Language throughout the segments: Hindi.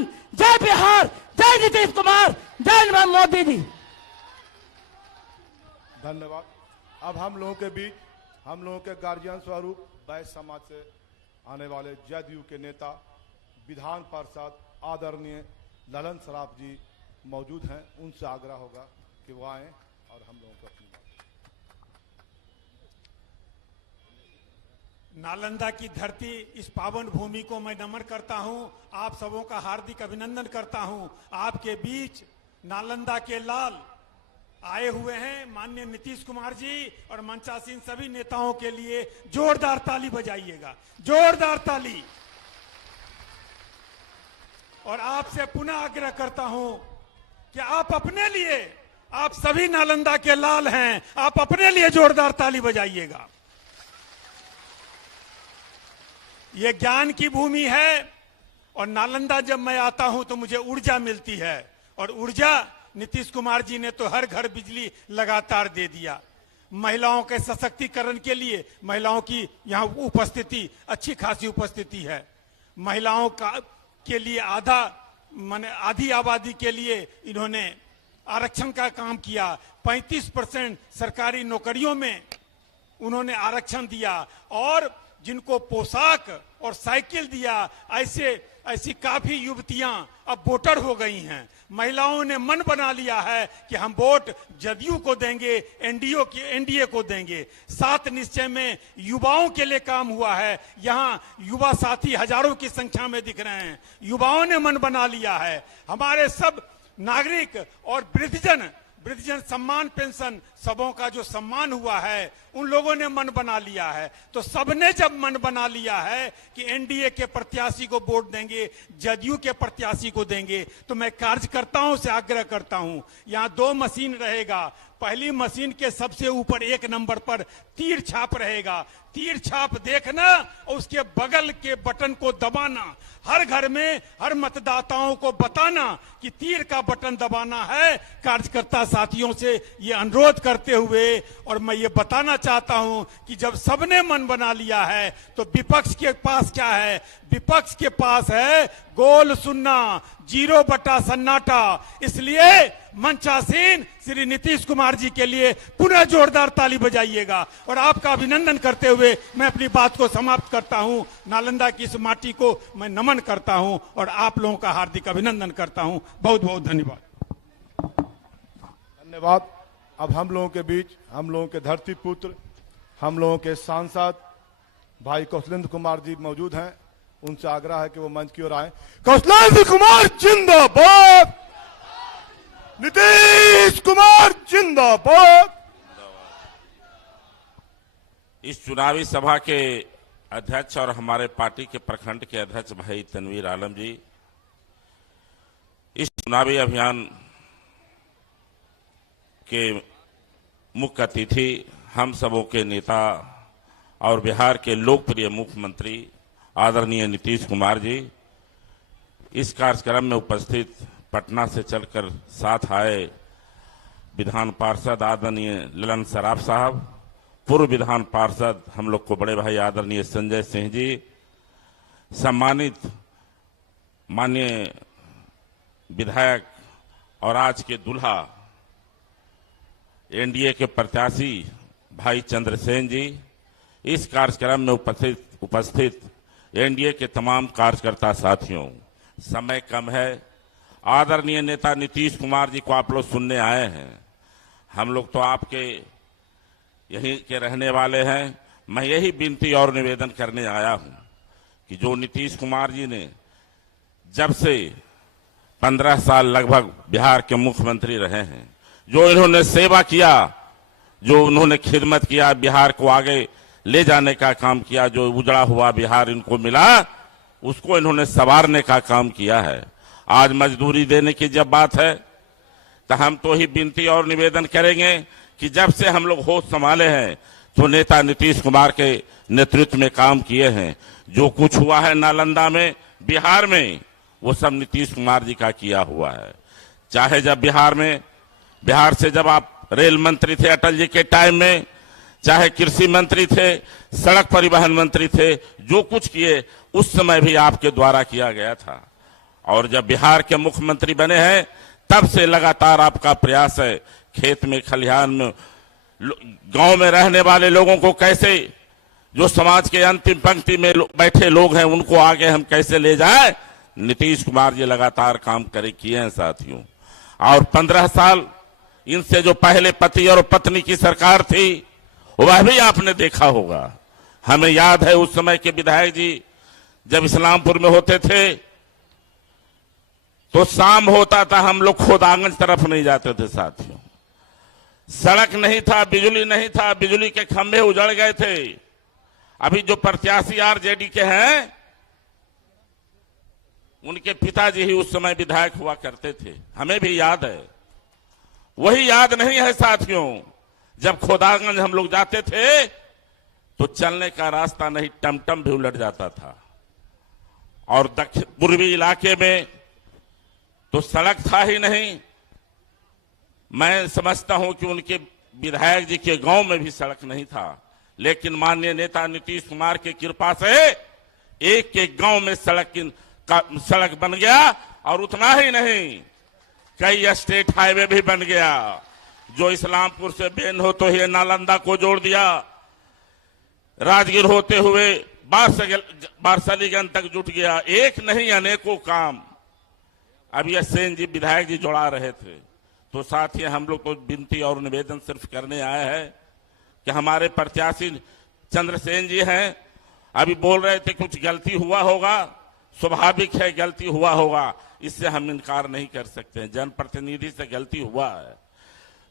झारखंड, जय बिहार, जय नीतीश कुमार, जय नरेंद्र मोदी जी। धन्यवाद। अब हम लोगों के बीच हम लोगों के गार्जियन स्वरूप वैश्य समाज से आने वाले जदयू के नेता विधान पार्षद आदरणीय ललन सराफ जी मौजूद हैं। उनसे आग्रह होगा कि वो आए और हम लोगों को अपनी बात। नालंदा की धरती, इस पावन भूमि को मैं नमन करता हूं। आप सबों का हार्दिक अभिनंदन करता हूं। आपके बीच नालंदा के लाल आए हुए हैं। माननीय नीतीश कुमार जी और मंचासीन सभी नेताओं के लिए जोरदार ताली बजाइएगा, जोरदार ताली। और आपसे पुनः आग्रह करता हूं कि आप अपने लिए, आप सभी नालंदा के लाल हैं, आप अपने लिए जोरदार ताली बजाइएगा। ये ज्ञान की भूमि है और नालंदा जब मैं आता हूं तो मुझे ऊर्जा मिलती है। और ऊर्जा नीतीश कुमार जी ने तो हर घर बिजली लगातार दे दिया। महिलाओं के सशक्तिकरण के लिए महिलाओं की यहाँ उपस्थिति, अच्छी खासी उपस्थिति है। महिलाओं का के लिए आधी आबादी के लिए इन्होंने आरक्षण का काम किया। 35% सरकारी नौकरियों में उन्होंने आरक्षण दिया और जिनको पोशाक और साइकिल दिया, ऐसी काफी युवतियां अब वोटर हो गई हैं। महिलाओं ने मन बना लिया है कि हम वोट जदयू को देंगे, एनडीए को देंगे। 7 निश्चय में युवाओं के लिए काम हुआ है। यहाँ युवा साथी हजारों की संख्या में दिख रहे हैं। युवाओं ने मन बना लिया है। हमारे सब नागरिक और वृद्धजन सम्मान पेंशन, सबों का जो सम्मान हुआ है, उन लोगों ने मन बना लिया है। तो सबने जब मन बना लिया है कि एनडीए के प्रत्याशी को वोट देंगे, जदयू के प्रत्याशी को देंगे, तो मैं कार्यकर्ताओं से आग्रह करता हूं, यहाँ 2 मशीन रहेगा। पहली मशीन के सबसे ऊपर 1 नंबर पर तीर छाप रहेगा। तीर छाप देखना और उसके बगल के बटन को दबाना। हर घर में हर मतदाताओं को बताना कि तीर का बटन दबाना है। कार्यकर्ता साथियों से ये अनुरोध करते हुए और मैं ये बताना चाहता हूं कि जब सबने मन बना लिया है तो विपक्ष के पास क्या है? विपक्ष के पास है गोल सुन्ना, 0 बटा सन्नाटा। इसलिए मंचासीन श्री नीतीश कुमार जी के लिए पुनः जोरदार ताली बजाइएगा। और आपका अभिनंदन करते हुए मैं अपनी बात को समाप्त करता हूं। नालंदा की इस माटी को मैं नमन करता हूं और आप लोगों का हार्दिक अभिनंदन करता हूं। बहुत बहुत धन्यवाद। धन्यवाद। अब हम लोगों के बीच हम लोगों के धरती पुत्र, हम लोगों के सांसद भाई कौशलेंद्र कुमार जी मौजूद हैं। उनसे आग्रह है कि वो मंच की ओर आए। कौशलेंद्र कुमार जिंदाबाद, नीतीश कुमार जिंदाबाद। इस चुनावी सभा के अध्यक्ष और हमारे पार्टी के प्रखंड के अध्यक्ष भाई तनवीर आलम जी, इस चुनावी अभियान के मुख्य अतिथि, हम सबों के नेता और बिहार के लोकप्रिय मुख्यमंत्री आदरणीय नीतीश कुमार जी, इस कार्यक्रम में उपस्थित पटना से चलकर साथ आए विधान पार्षद आदरणीय ललन सराफ साहब, पूर्व विधान पार्षद हम लोग को बड़े भाई आदरणीय संजय सिंह जी, सम्मानित माननीय विधायक और आज के दूल्हा एनडीए के प्रत्याशी भाई चंद्रसेन जी, इस कार्यक्रम में उपस्थित एनडीए के तमाम कार्यकर्ता साथियों, समय कम है। आदरणीय नेता नीतीश कुमार जी को आप लोग सुनने आए हैं। हम लोग तो आपके यहीं के रहने वाले हैं। मैं यही विनती और निवेदन करने आया हूं कि जो नीतीश कुमार जी ने जब से 15 साल लगभग बिहार के मुख्यमंत्री रहे हैं, जो इन्होंने सेवा किया, जो उन्होंने खिदमत किया, बिहार को आगे ले जाने का काम किया, जो उजड़ा हुआ बिहार इनको मिला उसको इन्होंने संवारने का काम किया है। आज मजदूरी देने की जब बात है तो हम तो ही विनती और निवेदन करेंगे कि जब से हम लोग होश संभाले हैं तो नेता नीतीश कुमार के नेतृत्व में काम किए हैं। जो कुछ हुआ है नालंदा में, बिहार में, वो सब नीतीश कुमार जी का किया हुआ है। चाहे जब बिहार से जब आप रेल मंत्री थे अटल जी के टाइम में, चाहे कृषि मंत्री थे, सड़क परिवहन मंत्री थे, जो कुछ किए उस समय भी आपके द्वारा किया गया था। और जब बिहार के मुख्यमंत्री बने हैं तब से लगातार आपका प्रयास है खेत में, खलिहान में, गांव में रहने वाले लोगों को कैसे, जो समाज के अंतिम पंक्ति में बैठे लोग हैं उनको आगे हम कैसे ले जाएं, नीतीश कुमार जी लगातार काम किए हैं साथियों। और 15 साल इनसे जो पहले पति और पत्नी की सरकार थी वह भी आपने देखा होगा। हमें याद है उस समय के विधायक जी जब इस्लामपुर में होते थे तो शाम होता था हम लोग खुद आंगन तरफ नहीं जाते थे साथियों। सड़क नहीं था, बिजली नहीं था, बिजली के खंभे उजड़ गए थे। अभी जो प्रत्याशी आरजेडी के हैं उनके पिताजी ही उस समय विधायक हुआ करते थे, हमें भी याद है। वही याद नहीं है साथियों, जब खोदागंज हम लोग जाते थे तो चलने का रास्ता नहीं, टमटम भी उलट जाता था। और दक्षिण पूर्वी इलाके में तो सड़क था ही नहीं। मैं समझता हूं कि उनके विधायक जी के गांव में भी सड़क नहीं था, लेकिन माननीय नेता नीतीश कुमार की कृपा से एक एक गांव में सड़क बन गया। और उतना ही नहीं, कई स्टेट हाईवे भी बन गया, जो इस्लामपुर से बेन हो तो ही नालंदा को जोड़ दिया, राजगीर होते हुए बारसलीगंज तक जुट गया। एक नहीं अनेकों काम अभी सेन जी विधायक जी जोड़ा रहे थे। तो साथ ही हम लोग तो विनती और निवेदन सिर्फ करने आए हैं कि हमारे प्रत्याशी चंद्रसेन जी हैं, अभी बोल रहे थे कुछ गलती हुआ होगा, स्वाभाविक है गलती हुआ होगा, इससे हम इनकार नहीं कर सकते हैं। जनप्रतिनिधि से गलती हुआ है,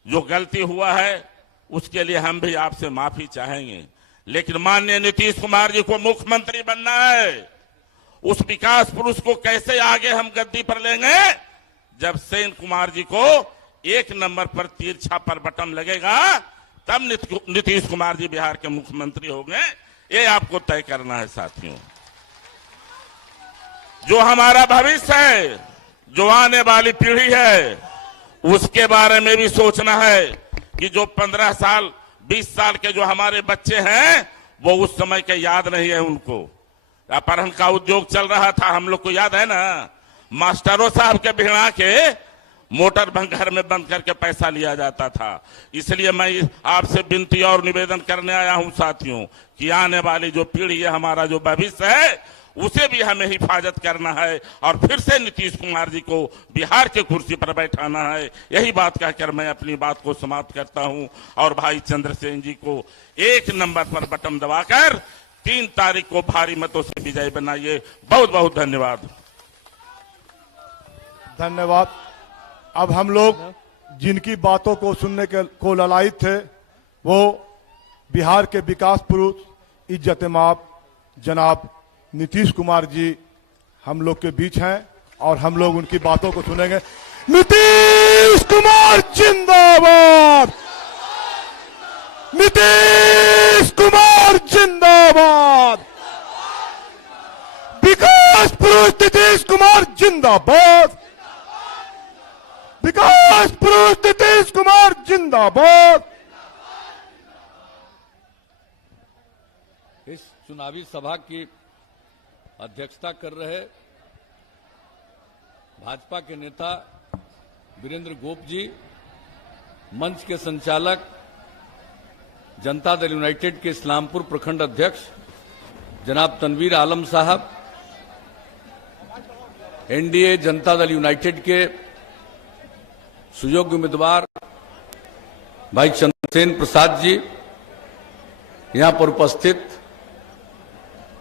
जो गलती हुआ है उसके लिए हम भी आपसे माफी चाहेंगे। लेकिन माननीय नीतीश कुमार जी को मुख्यमंत्री बनना है, उस विकास पुरुष को कैसे आगे हम गद्दी पर लेंगे जब सेन कुमार जी को 1 नंबर पर तिरछा पर बटन लगेगा, तब नीतीश कुमार जी बिहार के मुख्यमंत्री होंगे। ये आपको तय करना है साथियों। जो हमारा भविष्य है, जो आने वाली पीढ़ी है, उसके बारे में भी सोचना है कि जो 15 साल 20 साल के जो हमारे बच्चे हैं वो उस समय के याद नहीं है उनको। अपहरण का उद्योग चल रहा था, हम लोग को याद है ना, मास्टरों साहब के भिड़ा के मोटर घर में बंद करके पैसा लिया जाता था। इसलिए मैं आपसे विनती और निवेदन करने आया हूं साथियों कि आने वाली जो पीढ़ी है, हमारा जो भविष्य है, उसे भी हमें हिफाजत करना है और फिर से नीतीश कुमार जी को बिहार के कुर्सी पर बैठाना है। यही बात कहकर मैं अपनी बात को समाप्त करता हूं और भाई चंद्रसेन जी को 1 नंबर पर बटन दबाकर 3 तारीख को भारी मतों से विजयी बनाइए। बहुत बहुत धन्यवाद। धन्यवाद। अब हम लोग जिनकी बातों को सुनने को ललायित थे वो बिहार के विकास पुरुष इज्जत-ए-माब जनाब नीतीश कुमार जी हम लोग के बीच हैं और हम लोग उनकी बातों को सुनेंगे। नीतीश कुमार जिंदाबाद, नीतीश कुमार जिंदाबाद, विकास पुरुष नीतीश कुमार जिंदाबाद, विकास पुरुष नीतीश कुमार जिंदाबाद। इस चुनावी सभा की अध्यक्षता कर रहे भाजपा के नेता वीरेंद्र गोप जी, मंच के संचालक जनता दल यूनाइटेड के इस्लामपुर प्रखंड अध्यक्ष जनाब तनवीर आलम साहब, एनडीए जनता दल यूनाइटेड के सुयोग्य उम्मीदवार भाई चंद्रसेन प्रसाद जी, यहां पर उपस्थित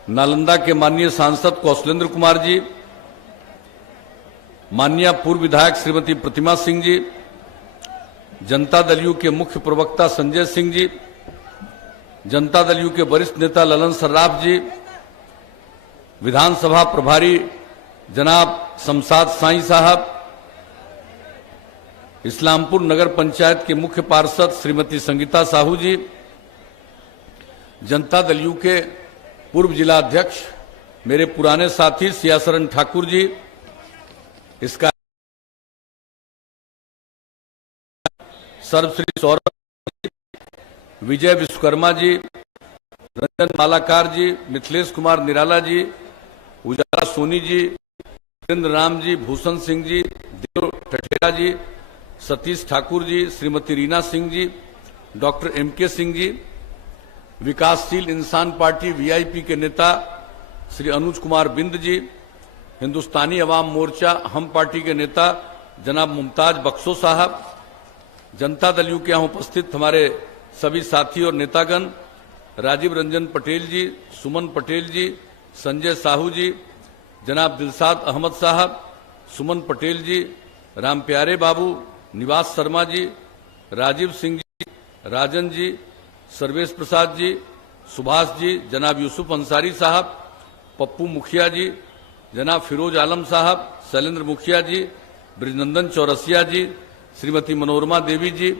नालंदा के माननीय सांसद कौशलेंद्र कुमार जी, माननीय पूर्व विधायक श्रीमती प्रतिमा सिंह जी, जनता दल यू के मुख्य प्रवक्ता संजय सिंह जी, जनता दल यू के वरिष्ठ नेता ललन सर्राफ जी, विधानसभा प्रभारी जनाब शमशाद साईं साहब, इस्लामपुर नगर पंचायत के मुख्य पार्षद श्रीमती संगीता साहू जी, जनता दल यू के पूर्व जिला अध्यक्ष मेरे पुराने साथी सियासरन ठाकुर जी, इसका सर्वश्री सौरभ जी, विजय विश्वकर्मा जी, रंजन मालाकार जी, मिथिलेश कुमार निराला जी, उजाला सोनी जी, वीरेंद्र राम जी, भूषण सिंह जी, देव ठठेरा जी, सतीश ठाकुर जी, श्रीमती रीना सिंह जी, डॉक्टर MK सिंह जी, विकासशील इंसान पार्टी VIP के नेता श्री अनुज कुमार बिंद जी, हिंदुस्तानी अवाम मोर्चा हम पार्टी के नेता जनाब मुमताज बख्शो साहब, जनता दल यू के यहाँ उपस्थित हमारे सभी साथी और नेतागण, राजीव रंजन पटेल जी, सुमन पटेल जी, संजय साहू जी, जनाब दिलशाद अहमद साहब, सुमन पटेल जी, राम प्यारे बाबू, निवास शर्मा जी, राजीव सिंह जी, राजन जी, सर्वेश प्रसाद जी, सुभाष जी, जनाब यूसुफ अंसारी साहब, पप्पू मुखिया जी, जनाब फिरोज आलम साहब, शैलेंद्र मुखिया जी, ब्रिजनंदन चौरसिया जी, श्रीमती मनोरमा देवी जी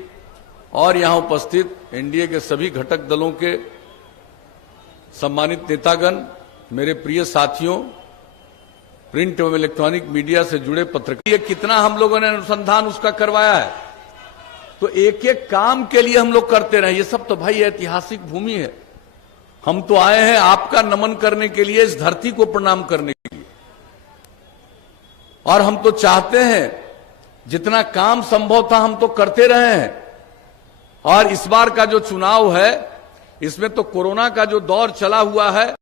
और यहाँ उपस्थित NDA के सभी घटक दलों के सम्मानित नेतागण, मेरे प्रिय साथियों, प्रिंट एवं इलेक्ट्रॉनिक मीडिया से जुड़े पत्रकार, ये कितना हम लोगों ने अनुसंधान उसका करवाया है, तो एक एक काम के लिए हम लोग करते रहे। ये सब तो भाई ऐतिहासिक भूमि है। हम तो आए हैं आपका नमन करने के लिए, इस धरती को प्रणाम करने के लिए, और हम तो चाहते हैं जितना काम संभव था हम तो करते रहे हैं। और इस बार का जो चुनाव है, इसमें तो कोरोना का जो दौर चला हुआ है,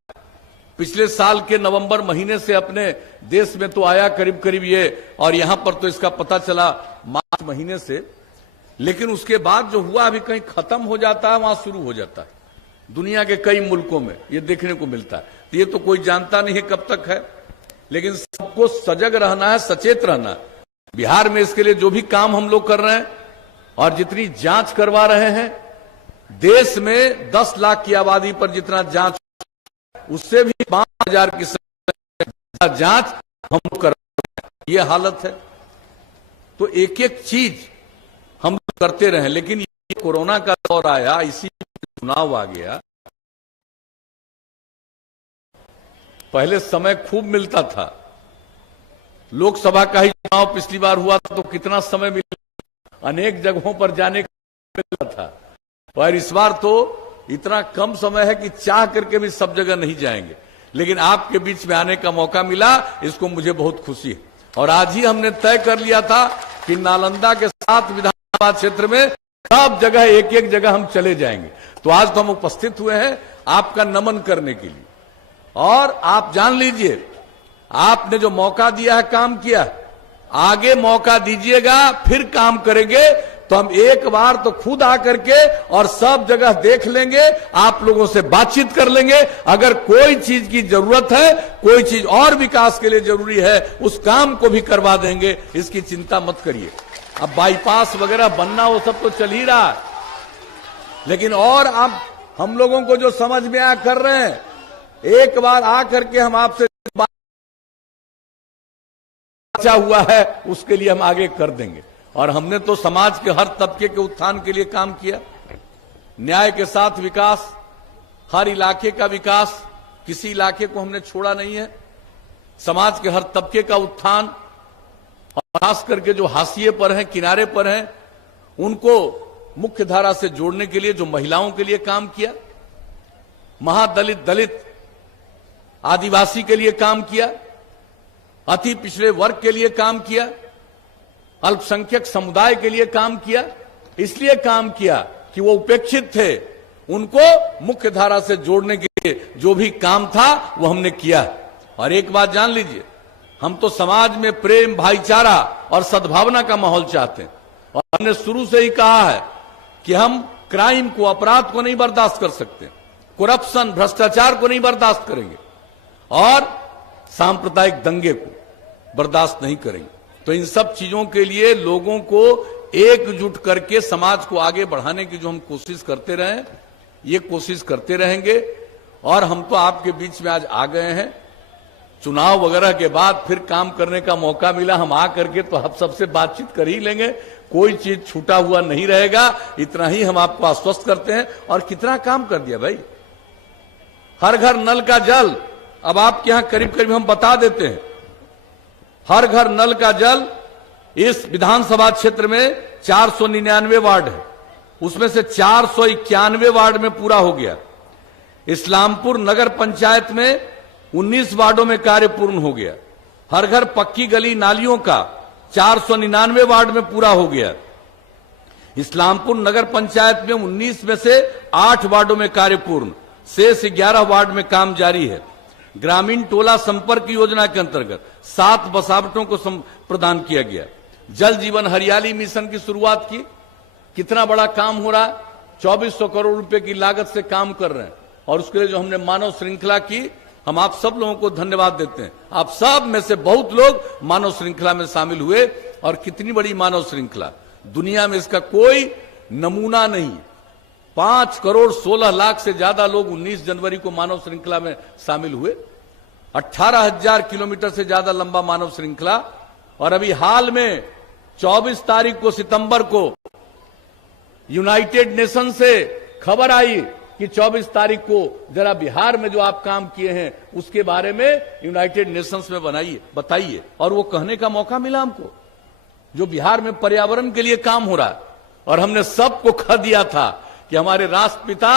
पिछले साल के नवंबर महीने से अपने देश में तो आया करीब करीब ये, और यहां पर तो इसका पता चला मार्च महीने से, लेकिन उसके बाद जो हुआ अभी कहीं खत्म हो जाता है, वहां शुरू हो जाता है। दुनिया के कई मुल्कों में ये देखने को मिलता है। तो ये तो कोई जानता नहीं है कब तक है, लेकिन सबको सजग रहना है, सचेत रहना है। बिहार में इसके लिए जो भी काम हम लोग कर रहे हैं और जितनी जांच करवा रहे हैं, देश में 10 लाख की आबादी पर जितना जांच, उससे भी 5000 की जांच हम लोग कर रहे हैं। ये हालत है। तो एक एक चीज हम लोग करते रहे, लेकिन ये कोरोना का दौर आया, इसी चुनाव आ गया। पहले समय खूब मिलता था, लोकसभा का ही चुनाव पिछली बार हुआ था तो कितना समय मिला, अनेक जगहों पर जाने का मिलता था, पर इस बार तो इतना कम समय है कि चाह करके भी सब जगह नहीं जाएंगे। लेकिन आपके बीच में आने का मौका मिला, इसको मुझे बहुत खुशी है। और आज ही हमने तय कर लिया था कि नालंदा के 7 विधानसभा क्षेत्र में सब जगह एक एक जगह हम चले जाएंगे। तो आज तो हम उपस्थित हुए हैं आपका नमन करने के लिए। और आप जान लीजिए, आपने जो मौका दिया है काम किया, आगे मौका दीजिएगा, फिर काम करेंगे। तो हम एक बार तो खुद आकर के और सब जगह देख लेंगे, आप लोगों से बातचीत कर लेंगे। अगर कोई चीज की जरूरत है, कोई चीज और विकास के लिए जरूरी है, उस काम को भी करवा देंगे, इसकी चिंता मत करिए। अब बाईपास वगैरह बनना वो सब तो चल ही रहा है, लेकिन और आप हम लोगों को जो समझ में आ कर रहे हैं, एक बार आकर के हम आपसे बचा हुआ है उसके लिए हम आगे कर देंगे। और हमने तो समाज के हर तबके के उत्थान के लिए काम किया, न्याय के साथ विकास, हर इलाके का विकास, किसी इलाके को हमने छोड़ा नहीं है। समाज के हर तबके का उत्थान, और खास करके जो हाशिए पर हैं, किनारे पर हैं, उनको मुख्य धारा से जोड़ने के लिए जो महिलाओं के लिए काम किया, महादलित, दलित, आदिवासी के लिए काम किया, अति पिछड़े वर्ग के लिए काम किया, अल्पसंख्यक समुदाय के लिए काम किया। इसलिए काम किया कि वो उपेक्षित थे, उनको मुख्य धारा से जोड़ने के लिए जो भी काम था वो हमने किया। और एक बात जान लीजिए, हम तो समाज में प्रेम, भाईचारा और सद्भावना का माहौल चाहते हैं। और हमने शुरू से ही कहा है कि हम क्राइम को, अपराध को नहीं बर्दाश्त कर सकते, करप्शन, भ्रष्टाचार को नहीं बर्दाश्त करेंगे, और सांप्रदायिक दंगे को बर्दाश्त नहीं करेंगे। तो इन सब चीजों के लिए लोगों को एकजुट करके समाज को आगे बढ़ाने की जो हम कोशिश करते रहे, ये कोशिश करते रहेंगे। और हम तो आपके बीच में आज आ गए हैं, चुनाव वगैरह के बाद फिर काम करने का मौका मिला, हम आ करके तो हम सबसे बातचीत कर ही लेंगे, कोई चीज छूटा हुआ नहीं रहेगा। इतना ही हम आपको आश्वस्त करते हैं। और कितना काम कर दिया भाई, हर घर नल का जल, अब आपके यहां करीब करीब हम बता देते हैं, हर घर नल का जल इस विधानसभा क्षेत्र में 499 वार्ड है, उसमें से 491 वार्ड में पूरा हो गया। इस्लामपुर नगर पंचायत में 19 वार्डों में कार्य पूर्ण हो गया। हर घर पक्की गली नालियों का 499 वार्ड में पूरा हो गया। इस्लामपुर नगर पंचायत में 19 में से 8 वार्डों में कार्य पूर्ण, शेष 11 वार्ड में काम जारी है। ग्रामीण टोला संपर्क योजना के अंतर्गत 7 बसावटों को प्रदान किया गया। जल जीवन हरियाली मिशन की शुरुआत की। कितना बड़ा काम हो रहा है, 2400 करोड़ रुपए की लागत से काम कर रहे हैं। और उसके लिए जो हमने मानव श्रृंखला की, हम आप सब लोगों को धन्यवाद देते हैं। आप सब में से बहुत लोग मानव श्रृंखला में शामिल हुए, और कितनी बड़ी मानव श्रृंखला, दुनिया में इसका कोई नमूना नहीं। 5 करोड़ 16 लाख से ज्यादा लोग 19 जनवरी को मानव श्रृंखला में शामिल हुए। 18,000 किलोमीटर से ज्यादा लंबा मानव श्रृंखला। और अभी हाल में 24 तारीख को सितंबर को यूनाइटेड नेशन से खबर आई कि 24 तारीख को जरा बिहार में जो आप काम किए हैं उसके बारे में यूनाइटेड नेशंस में बताइए। और वो कहने का मौका मिला हमको, जो बिहार में पर्यावरण के लिए काम हो रहा है। और हमने सबको कह दिया था कि हमारे राष्ट्रपिता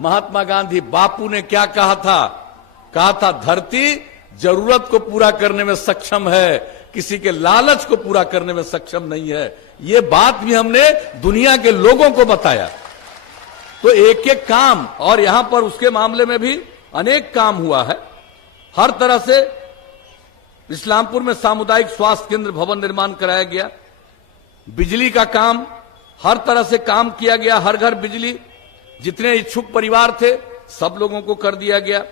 महात्मा गांधी बापू ने क्या कहा था, धरती जरूरत को पूरा करने में सक्षम है, किसी के लालच को पूरा करने में सक्षम नहीं है। ये बात भी हमने दुनिया के लोगों को बताया। तो एक एक काम, और यहां पर उसके मामले में भी अनेक काम हुआ है। हर तरह से इस्लामपुर में सामुदायिक स्वास्थ्य केंद्र भवन निर्माण कराया गया। बिजली का काम हर तरह से काम किया गया। हर घर बिजली, जितने इच्छुक परिवार थे सब लोगों को कर दिया गया।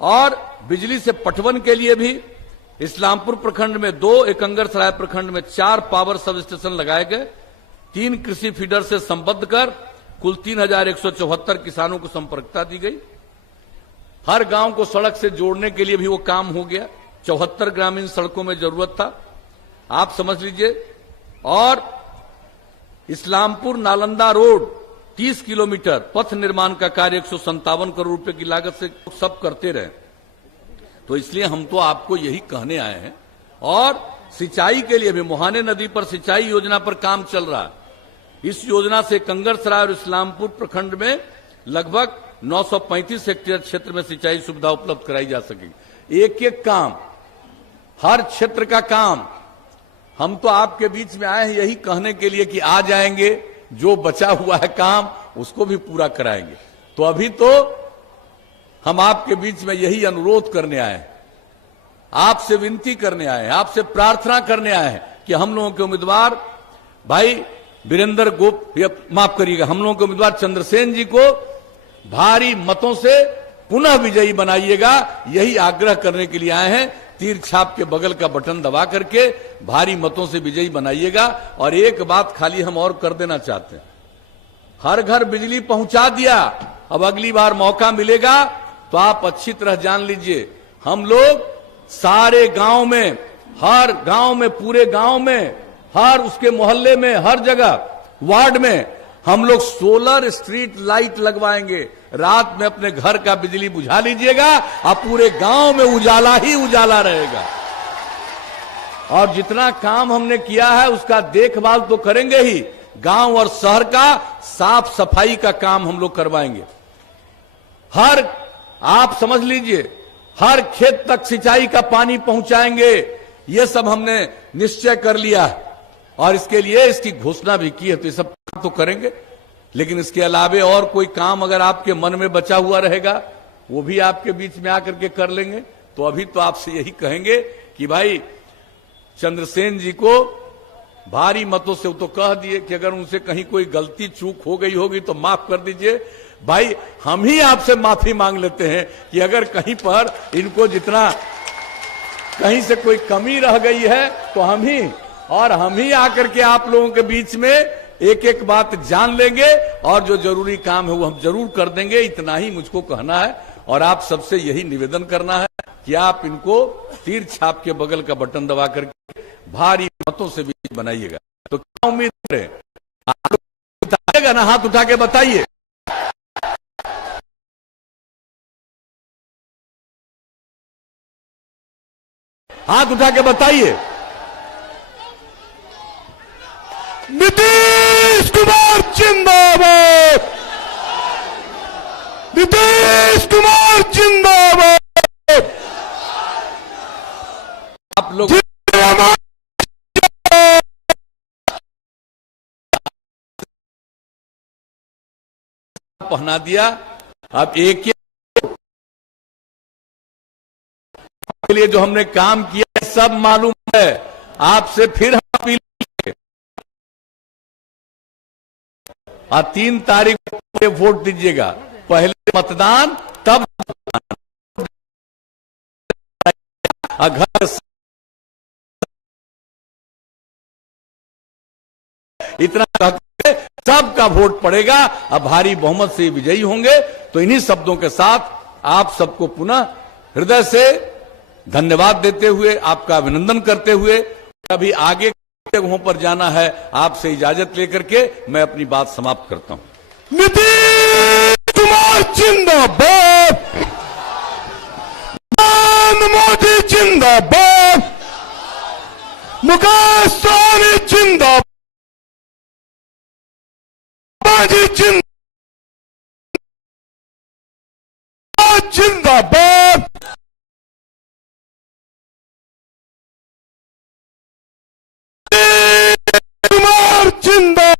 और बिजली से पटवन के लिए भी इस्लामपुर प्रखंड में 2, एकंगरसराय प्रखंड में 4 पावर सब स्टेशन लगाए गए। 3 कृषि फीडर से संबद्ध कर कुल 3174 किसानों को संपर्कता दी गई। हर गांव को सड़क से जोड़ने के लिए भी वो काम हो गया। 74 ग्रामीण सड़कों में जरूरत था, आप समझ लीजिए। और इस्लामपुर नालंदा रोड 30 किलोमीटर पथ निर्माण का कार्य 157 करोड़ रुपए की लागत से सब करते रहे। तो इसलिए हम तो आपको यही कहने आए हैं। और सिंचाई के लिए भी मुहाने नदी पर सिंचाई योजना पर काम चल रहा है। इस योजना से कंगरसराय और इस्लामपुर प्रखंड में लगभग 935 हेक्टेयर क्षेत्र में सिंचाई सुविधा उपलब्ध कराई जा सकेगी। एक एक काम, हर क्षेत्र का काम। हम तो आपके बीच में आए हैं यही कहने के लिए कि आ जाएंगे, जो बचा हुआ है काम उसको भी पूरा कराएंगे। तो अभी तो हम आपके बीच में यही अनुरोध करने आए हैं, आपसे विनती करने आए हैं, आपसे प्रार्थना करने आए हैं कि हम लोगों के उम्मीदवार भाई वीरेंद्र माफ करिएगा, हम लोगों के उम्मीदवार चंद्रसेन जी को भारी मतों से पुनः विजयी बनाइएगा। यही आग्रह करने के लिए आए हैं। तीर छाप के बगल का बटन दबा करके भारी मतों से विजयी बनाइएगा। और एक बात खाली हम और कर देना चाहते हैं, हर घर बिजली पहुंचा दिया। अब अगली बार मौका मिलेगा तो आप अच्छी तरह जान लीजिए, हम लोग सारे गांव में, हर गांव में, पूरे गांव में, हर उसके मोहल्ले में, हर जगह वार्ड में हम लोग सोलर स्ट्रीट लाइट लगवाएंगे। रात में अपने घर का बिजली बुझा लीजिएगा, अब पूरे गांव में उजाला ही उजाला रहेगा। और जितना काम हमने किया है उसका देखभाल तो करेंगे ही, गांव और शहर का साफ सफाई का काम हम लोग करवाएंगे। हर, आप समझ लीजिए, हर खेत तक सिंचाई का पानी पहुंचाएंगे। ये सब हमने निश्चय कर लिया है और इसके लिए इसकी घोषणा भी की है। तो ये सब काम तो करेंगे, लेकिन इसके अलावे और कोई काम अगर आपके मन में बचा हुआ रहेगा वो भी आपके बीच में आकर के कर लेंगे। तो अभी तो आपसे यही कहेंगे कि भाई चंद्रसेन जी को भारी मतों से, तो कह दिए कि अगर उनसे कहीं कोई गलती चूक हो गई होगी तो माफ कर दीजिए। भाई हम ही आपसे माफी मांग लेते हैं कि अगर कहीं पर इनको जितना कहीं से कोई कमी रह गई है तो हम ही आकर के आप लोगों के बीच में एक एक बात जान लेंगे और जो जरूरी काम है वो हम जरूर कर देंगे। इतना ही मुझको कहना है और आप सबसे यही निवेदन करना है कि आप इनको तीर छाप के बगल का बटन दबा करके भारी मतों से भी बनाइएगा। तो क्या उम्मीद करें, आप उठाइएगा ना, हाथ उठा के बताइए। हाथ उठा के बताइए। नीतीश कुमार जिंदाबाद, नीतीश कुमार जिंदाबाद। आप लोग पहना दिया। अब एक ही के लिए जो हमने काम किया सब मालूम है। आपसे फिर हम अपील और 3 तारीख को वोट दीजिएगा। पहले मतदान तब घर इतना सबका वोट पड़ेगा। अब भारी बहुमत से विजयी होंगे। तो इन्हीं शब्दों के साथ आप सबको पुनः हृदय से धन्यवाद देते हुए, आपका अभिनंदन करते हुए, अभी आगे जगहों पर जाना है, आपसे इजाजत लेकर के मैं अपनी बात समाप्त करता हूं। नीतीश कुमार जिंदाबाद, मोदी जिंदाबाद, मुकेश सहनी जिंदाबाद, जिंदाबाद, कुमार जिंदाबाद।